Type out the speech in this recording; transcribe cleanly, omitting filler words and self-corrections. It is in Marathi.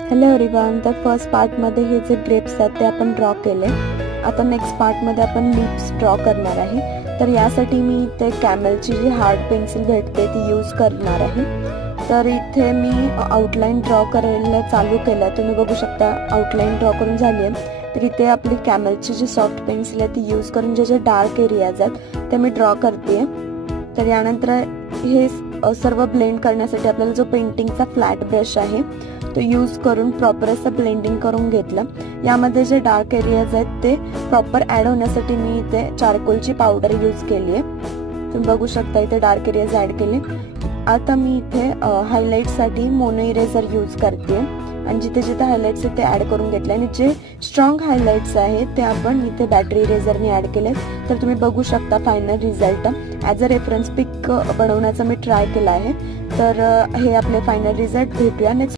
हॅलो एव्हरीवन, तर फर्स्ट पार्टमध्ये हे जे ग्रेप्स आहेत ते आपण ड्रॉ केले. आता नेक्स्ट पार्टमध्ये आपण लिप्स ड्रॉ करणार आहे. तर यासाठी मी इथे कॅमेलची जी हार्ड पेन्सिल भेटते ती यूज करणार आहे. तर इथे मी आउटलाईन ड्रॉ करायला चालू केलं. तुम्ही बघू शकता आउटलाईन ड्रॉ करून झाली आहे. तर इथे आपली कॅमेलची जी सॉफ्ट पेन्सिल आहे ती यूज करून जे डार्क एरियाज आहेत ते मी ड्रॉ करते. तर यानंतर हे सर्व ब्लेंड करण्यासाठी आपल्याला जो पेंटिंगचा फ्लॅट ब्रश आहे तो यूज करून प्रॉपर असं ब्लेंडिंग करून घेतलं. यामध्ये जे डार्क एरियाज आहेत ते प्रॉपर ॲड होण्यासाठी मी इथे चारकोलची पावडर यूज केली आहे. तुम्ही बघू शकता इथे डार्क एरियाज ॲड केले. आता मी इथे हायलाईटसाठी मोनो इरेझर यूज करते आणि जिथे जिथे हायलाइट्स आहेत ते ॲड करून घेतले आणि जे स्ट्रॉंग हायलाइट्स आहेत ते आपण इथे बॅटरी इरेझरने ॲड केले. तर तुम्ही बघू शकता final result. As a reference pic बनवण्याचा मी ट्राय केला आहे. तर हे आपले फायनल रिझल्ट भेटूया नेक्स्ट